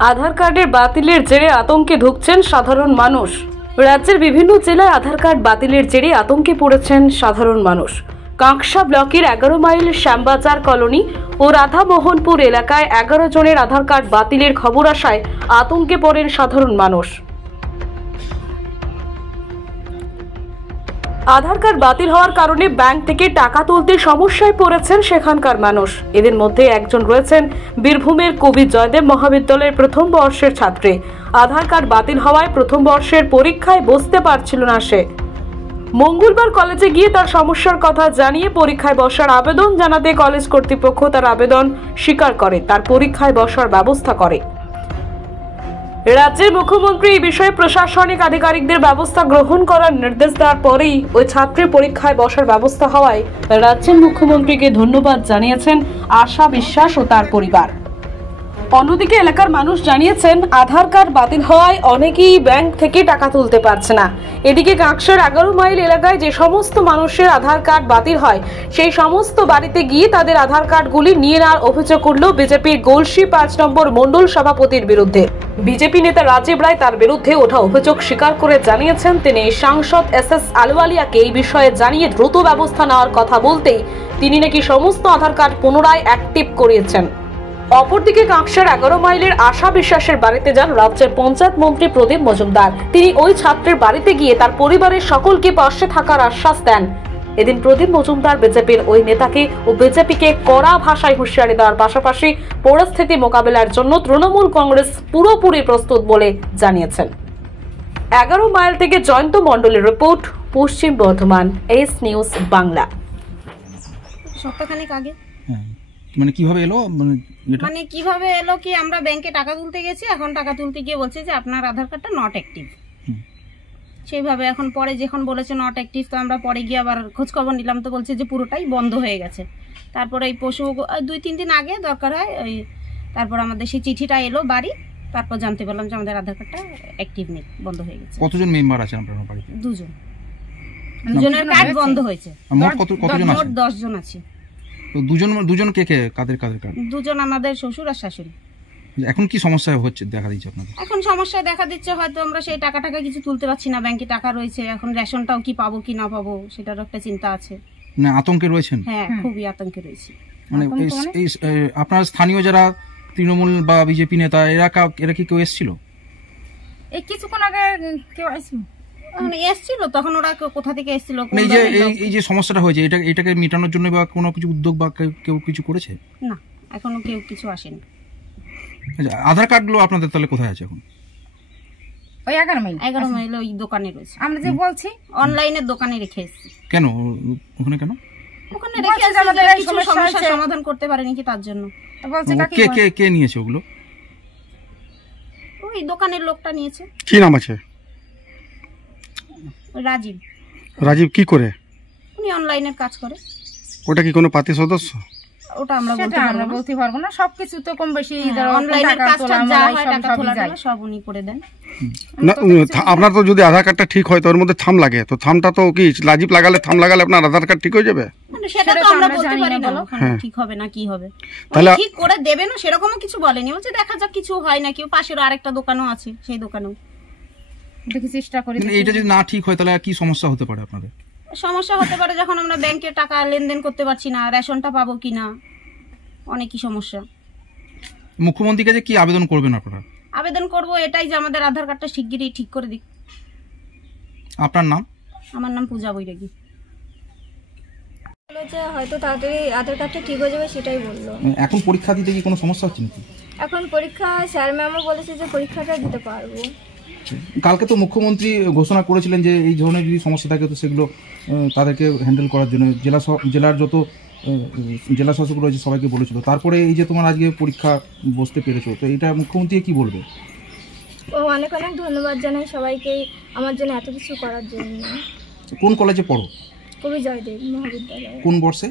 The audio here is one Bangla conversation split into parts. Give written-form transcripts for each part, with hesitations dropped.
আধার কার্ডের বাতিলের জেরে আতঙ্কে ঢুকছেন সাধারণ মানুষ। রাজ্যের বিভিন্ন জেলায় আধার কার্ড বাতিলের জেরে আতঙ্কে পড়েছেন সাধারণ মানুষ। কাঁকসা ব্লকের 11 মাইল শ্যামবাজার কলোনি ও রাধামোহনপুর এলাকায় 11 জনের আধার কার্ড বাতিলের খবর আসায় আতঙ্কে পড়েন সাধারণ মানুষ। আধার কার্ড বাতিল হওয়ার কারণে ব্যাংক থেকে টাকা তুলতে সমস্যায় পড়েছেন সেখানকার মানুষ। এদের মধ্যে একজন রয়েছেন বীরভূমের কবি জয়দেব মহাবিদ্যালয়ের প্রথম বর্ষের ছাত্রী। আধার কার্ড বাতিল হওয়ায় প্রথম বর্ষের পরীক্ষায় বসতে পারছিল না সে। মঙ্গলবার কলেজে গিয়ে তার সমস্যার কথা জানিয়ে পরীক্ষায় বসার আবেদন জানাতে কলেজ কর্তৃপক্ষ তার আবেদন স্বীকার করে তার পরীক্ষায় বসার ব্যবস্থা করে। রাজ্যের মুখ্যমন্ত্রী এই বিষয়ে প্রশাসনিক আধিকারিকদের ব্যবস্থা গ্রহণ করার নির্দেশ দেওয়ার পরেই ওই ছাত্রের পরীক্ষায় বসার ব্যবস্থা হওয়ায় রাজ্যের মুখ্যমন্ত্রীকে ধন্যবাদ জানিয়েছেন আশা বিশ্বাস ও তার পরিবার। অন্যদিকে এলাকার মানুষ জানিয়েছেন আধার কার্ড বাতিল হওয়ায় অনেকেই ব্যাংক থেকে টাকা তুলতে পারছে না। এদিকে কাঁকসার 11 মাইল এলাকায় যে সমস্ত মানুষের আধার কার্ড বাতিল হয় সেই সমস্ত বাড়িতে গিয়ে তাদের আধার কার্ডগুলি নিয়ে নেওয়ার অভিযোগ করল বিজেপির গলসি 5 নম্বর মণ্ডল সভাপতির বিরুদ্ধে। বিজেপি নেতা রাজীব রায় তার বিরুদ্ধে ওঠা অভিযোগ স্বীকার করে জানিয়েছেন তিনি সাংসদ এস আলওয়ালিয়াকে এই বিষয়ে জানিয়ে দ্রুত ব্যবস্থা নেওয়ার কথা বলতেই তিনি নাকি সমস্ত আধার কার্ড পুনরায় অ্যাক্টিভ করিয়েছেন। অপরদিকে কাঁকসার 11 মাইলের আশা বিশ্বাসের বাড়িতে যান রাজ্যের পঞ্চায়েত মন্ত্রী প্রদীপ মজুমদার। তিনি ওই ছাত্রের বাড়িতে গিয়ে তার পরিবারের সকলকে পাশে থাকার আশ্বাস দেন। এদিন প্রদীপ মজুমদার বিজেপির ওই নেতাকে ও বিজেপিকে কড়া ভাষায় হুঁশিয়ারি দেওয়ার পাশাপাশি পরিস্থিতি মোকাবেলার জন্য তৃণমূল কংগ্রেস পুরোপুরি প্রস্তুত বলে জানিয়েছেন। 11 মাইল থেকে জয়ন্ত মণ্ডলের রিপোর্ট, পশ্চিম বর্ধমান এস নিউজ বাংলা। সপ্তাহখানেক আগে মানে কিভাবে এলো মানে কিভাবে এলো কি আমরা ব্যাংকে টাকা তুলতে গেছি, এখন টাকা তুলতে গিয়ে বলছে যে আপনার আধার কার্ডটা নট অ্যাক্টিভ। সেইভাবে এখন পরে যখন বলেছে নট অ্যাক্টিভ, তো আমরা পরে গিয়ে আবার খোঁজ খবর নিলাম, তো বলছে যে পুরোটাই বন্ধ হয়ে গেছে। তারপরে এই পশু 2-3 দিন আগে দরকার হয় ওই, তারপর আমাদের সেই চিঠিটা এলো বাড়ি, তারপর জানতে পারলাম যে আমাদের আধার কার্ডটা অ্যাক্টিভ নেই, বন্ধ হয়ে গেছে। কতজন মেম্বার আছেন আপনার বাড়িতে? 2 জন। দুজনের কার্ড বন্ধ হয়েছে। মোট কতজন আছেন? 10 জন আছে। তো দুজন কে কাদের কার্ড? 2 জন আমাদের শ্বশুর আর শাশুড়ি। এখন কি সমস্যা হচ্ছে দেখা দিচ্ছে আপনাদের? এখন সমস্যা দেখা দিচ্ছে, হয়তো আমরা সেই টাকা কিছু তুলতে পারছি না, ব্যাংকে টাকা রয়েছে, এখন রেশনটাও কি পাবো কি না পাবো সেটারও একটা চিন্তা আছে। মানে আতঙ্কে রয়েছেন? হ্যাঁ, খুবই আতঙ্কে রয়েছি। মানে আপনার স্থানীয় যারা তৃণমূল বা বিজেপি নেতা এরা কি কেউ এসেছিল? এই কিছুক্ষণ আগে কেউ এসেছিল, তখন ওরা কোথা থেকে এসেছিল? এই যে সমস্যাটা হয়েছে এটাকে মেটানোর জন্য বা কোনো কিছু উদ্যোগ বা কেউ কিছু করেছে? না, এখনো কেউ কিছু আসেনি। আধার কার্ডগুলো আপনাদের তাহলে কোথায় আছে এখন? ওই 11 মাইল ওই দোকানে রয়েছে। আমরা যে বলছি অনলাইনের দোকানে রেখে এসেছি। কেন ওখানে কেন? ওখানে রেখে আমাদের কিছু সমস্যা সমাধান করতে পারেনি কি, তার জন্য বলছে। কে নিয়েছে ওগুলো? ওই দোকানের লোকটা নিয়েছে। কি নাম আছে? রাজীব। রাজীব কি করে? উনি অনলাইনের কাজ করে। ওটা কি কোনো পার্টি সদস্য? ওটা আমরা বলতে পারবো না, সবকিছু তো কম বেশি অনলাইনের কাজটা যা হয়, টাকা তোলা সব উনি করে দেন। না, আপনার তো যদি আধার কার্ডটা ঠিক হয় তো ওর মধ্যে থাম লাগে, তো থামটা তো কি রাজীব লাগালে থাম লাগালে আপনার আধার কার্ড ঠিক হয়ে যাবে? সেটা তো আমরা বলতে পারি না ঠিক হবে না কি হবে, তাহলে ঠিক করে দেবে না সেরকমও কিছু বলেনি। বলছে দেখা যাক, কিছু হয় না। কেউ পাশের আরেকটা দোকানও আছে, সেই দোকানেও দেখি চেষ্টা করি। এটা যদি না ঠিক হয় তাহলে কি সমস্যা হতে পারে আপনাদের? সমস্যা হতে পারে যখন আমরা ব্যাংকে টাকা লেনদেন করতে পারছি না, রেশনটা পাবো কিনা, অনেকই সমস্যা। মুখ্যমন্ত্রীর কাছে কি আবেদন করবেন আপনারা? আবেদন করব এটাই যে আমাদের আধার কার্ডটা শিগগিরই ঠিক করে দিক। আপনার নাম? আমার নাম পূজা বৈরাগী। যে হয়তো তাড়াতাড়ি আধার কার্ডটা ঠিক হয়ে যাবে সেটাই বললো। এখন পরীক্ষা দিতে কি কোনো সমস্যা হচ্ছে নাকি? এখন পরীক্ষা স্যার ম্যামও বলেছে যে পরীক্ষাটা দিতে পারবো। কালকে তো মুখ্যমন্ত্রী ঘোষণা করেছিলেন যে এই ধরনের যদি সমস্যা থাকে তো সেগুলো তাদেরকে হ্যান্ডেল করার জন্য জেলার যত জেলা শাসক রয়েছে সবাইকে বলেছিল। তারপরে এই যে তোমার আজকে পরীক্ষা বসতে পেরেছো, তো এটা মুখ্যমন্ত্রী কি বলবে? ও অনেক ধন্যবাদ জানাই সবাইকে আমার জন্য এত কিছু করার জন্য। কোন কলেজে পড়ো? কবি জয়দেব মহাবিদ্যালয়। কোন বর্ষে?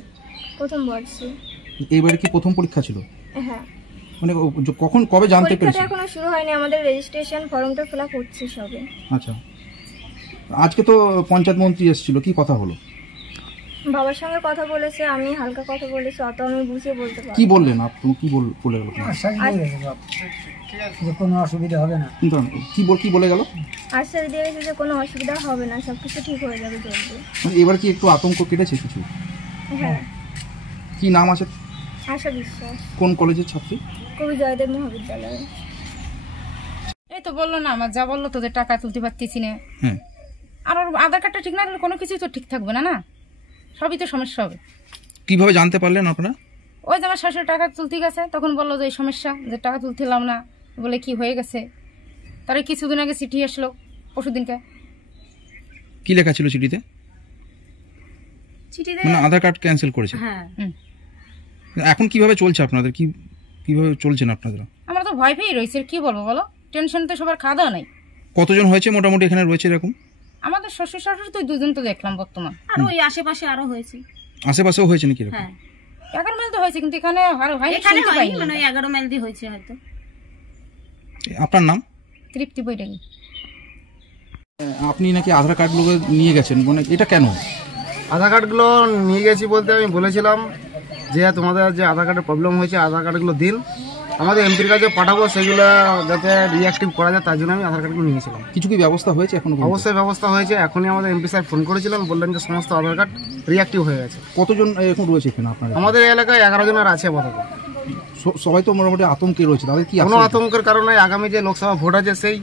প্রথম বর্ষে। এইবারে কি প্রথম পরীক্ষা ছিল? হ্যাঁ। মানে কবে জানতে পেরেছো? পরীক্ষাটা এখনো শুরু হয়নি, আমাদের রেজিস্ট্রেশন ফর্মটা ফিল আপ হচ্ছে সবে। আচ্ছা, আজকে তো পঞ্চায়েত মন্ত্রী এসেছিল, কি কথা হলো? বাবার সঙ্গে কথা বলেছে, আমি হালকা কথা বলেছি, অত আমি বুঝিয়ে বলতে পারি। কি বললেন আপনি, কি বলে গেল? যে কোনো অসুবিধা হবে না। কি বলে গেল? আশ্বাস দিয়ে গেছে যে কোনো অসুবিধা হবে না, সবকিছু ঠিক হয়ে যাবে জলদি। মানে এবার কি একটু আতঙ্ক কেটেছে কিছু? হ্যাঁ। কি নাম আছে? আশা বিশ্বাস। কোন কলেজের ছাত্রী? কবি জয়দেব মহাবিদ্যালয়। এই তো বললো না, আমার যা বললো তোদের টাকা তুলতে পারতেছি না। হ্যাঁ। আর ওর আধার কার্ডটা ঠিক না হলে কোনো কিছুই তো ঠিক থাকবে না, না সবই তো সমস্যা হবে। কিভাবে জানতে পারলেন আপনারা? ওই যে আমার শাশুড়ি টাকা তুলতে গেছে, তখন বললো যে এই সমস্যা, যে টাকা তুলতেলাম না, বলে কি হয়ে গেছে। তার কিছুদিন আগে চিঠি আসলো, পরশুদিনকে। কি লেখা ছিল চিঠিতে? চিঠিতে মানে আধার কার্ড ক্যান্সেল করেছে। হ্যাঁ। এখন কিভাবে চলছে আপনাদের, কিভাবে চলছেন আপনারা? আমরা তো ভয় পেয়ে রয়েছে, কি বলবো বলো, টেনশন তো সবার খাওয়া দাওয়া নাই। কতজন হয়েছে মোটামুটি এখানে রয়েছে এরকম? আমাদের শ্বশুর শাশুড়ি তো 2 জন তো দেখলাম বর্তমান। আর ওই আশেপাশে আরো হয়েছে। আশেপাশেও হয়েছে নাকি এরকম? হ্যাঁ, 11 মাইল তো হয়েছে, কিন্তু এখানে আর হয়নি, এখানে শুনতে হয়নি, পাইনি। মানে ওই 11 মাইল দিয়ে হয়েছে হয়তো। আপনার নাম? তৃপ্তি বৈরাগী। আপনি নাকি আধার কার্ডগুলো নিয়ে গেছেন, মানে এটা কেন? আধার কার্ডগুলো নিয়ে গেছি বলতে আমি বলেছিলাম যে তোমাদের যে আধার কার্ডের প্রবলেম হয়েছে, আধার কার্ডগুলো দিন, আমাদের এমপির কাছে পাঠাবো, সেগুলো যাতে রিঅ্যাক্টিভ করা যায় তার জন্য আমি আধার কার্ডগুলো নিয়েছিলাম। কিছু কি ব্যবস্থা হয়েছে এখন? অবশ্যই ব্যবস্থা হয়েছে, এখনই আমাদের এমপি স্যার ফোন করেছিলেন, বললেন যে সমস্ত আধার কার্ড রিঅ্যাক্টিভ হয়ে গেছে। কতজন এখন রয়েছে এখানে আপনার? আমাদের এলাকায় 11 জনের আছে আপাতত। সবাই তো মোটামুটি আতঙ্কে রয়েছে, তাদের কি? কোনো আতঙ্কের কারণে আগামী যে লোকসভা ভোট আছে, সেই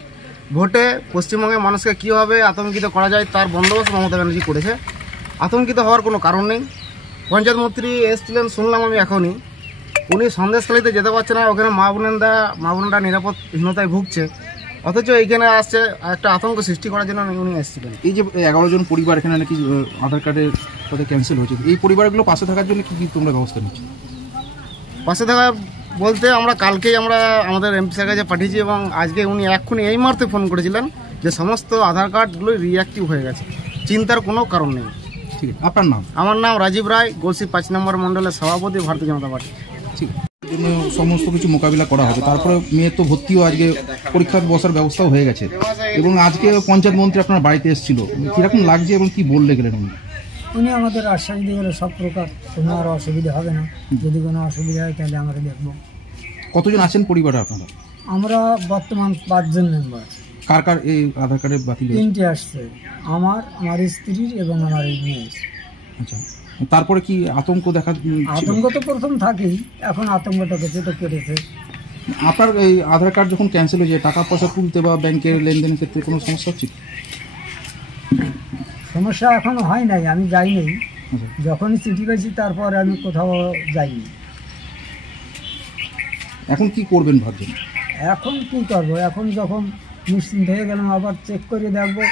ভোটে পশ্চিমবঙ্গের মানুষকে কীভাবে আতঙ্কিত করা যায় তার বন্দোবস্ত মমতা ব্যানার্জি করেছে। আতঙ্কিত হওয়ার কোনো কারণ নেই। পঞ্চায়েত মন্ত্রী এসেছিলেন শুনলাম আমি এখনই, উনি সন্দেশখালিতে যেতে পারছে না, ওখানে মা বোনেরা নিরাপদহীনতায় ভুগছে, অথচ এইখানে আসছে একটা আতঙ্ক সৃষ্টি করার জন্য উনি এসেছিলেন। এই যে 11 জন পরিবার এখানে নাকি আধার কার্ডের সাথে ক্যান্সেল হয়েছে, এই পরিবারগুলো পাশে থাকার জন্য কি তোমরা ব্যবস্থা নিচ্ছ? পাশে থাকা বলতে আমরা কালকেই আমাদের এমপি স্যারের কাছে পাঠিয়েছি, এবং আজকে উনি এক্ষুনি এই মুহূর্তে ফোন করেছিলেন যে সমস্ত আধার কার্ডগুলো রিঅ্যাক্টিভ হয়ে গেছে, চিন্তার কোনো কারণ নেই। ঠিক আছে, আপনার নাম? আমার নাম রাজীব রায়, গোলসি 5 নম্বর মণ্ডলের সভাপতি, ভারতীয় জনতা পার্টি। ঠিক আছে, জন্য সমস্ত কিছু মোকাবিলা করা হবে। তারপরে মেয়ের তো ভর্তিও, আজকে পরীক্ষার বসার ব্যবস্থাও হয়ে গেছে, এবং আজকে পঞ্চায়েত মন্ত্রী আপনার বাড়িতে এসেছিল, কিরকম লাগছে এবং কি বললে গেলেন উনি? উনি আমাদের আশ্বাস দিয়ে গেলে সব প্রকার কোনো আর অসুবিধা হবে না, যদি কোনো অসুবিধা হয় তাহলে আমরা দেখবো। কতজন আছেন পরিবারে আপনারা? আমরা বর্তমান 5 জন মেম্বার। কার কার এই আধার কার্ডের বাতিল? 3টে আসছে, আমার স্ত্রীর এবং আমার এই মেয়ের। আচ্ছা, তারপরে কি আতঙ্ক দেখা? আতঙ্ক তো প্রথম থাকেই, এখন আতঙ্কটা তো কেটেছে। আপনার এই আধার কার্ড যখন ক্যান্সেল হয়েছে, টাকা পয়সা তুলতে বা ব্যাংকের লেনদেনের ক্ষেত্রে কোনো সমস্যা হচ্ছে? সমস্যা এখনো হয় নাই, আমি যাইনি, যখনই চিঠি পেয়েছি তারপর আমি কোথাও যাইনি। এখন কি করবেন ভাবছেন? এখন কি করবো, এখন যখন নিশ্চিন্ত হয়ে গেলাম আবার চেক করে দেখবো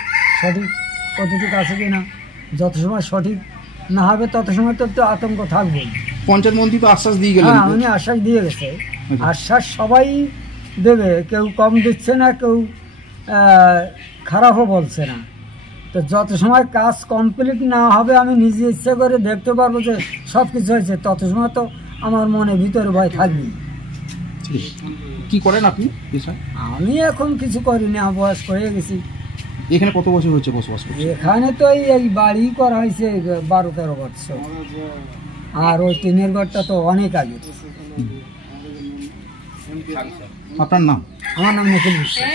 সঠিক কতটুকু আছে কিনা। যত সময় সঠিক না হবে তত সময় তো একটু আতঙ্ক থাকবে। পঞ্চায়েত মন্ত্রী তো আশ্বাস দিয়ে গেলেন। হ্যাঁ, উনি আশ্বাস দিয়ে গেছে, আশ্বাস সবাই দেবে, কেউ কম দিচ্ছে না, কেউ খারাপও বলছে না। তো যত সময় কাজ কমপ্লিট না হবে, আমি নিজে ইচ্ছে করে দেখতে পারবো যে সব কিছু হয়েছে, তত সময় তো আমার মনে ভিতরে ভয় থাকবে। কি করেন আপনি? আমি এখন কিছু করিনি, আমি বয়স্ক হয়ে গেছি। এখানে কত বছর হচ্ছে বসবাস করছেন? এখানে তো এই বাড়ি করা হয়েছে 12-13 বছর, আর ওই টিনের ঘরটা তো অনেক আগে। আপনার নাম? আমার নাম নিখিল বিশ্বাস।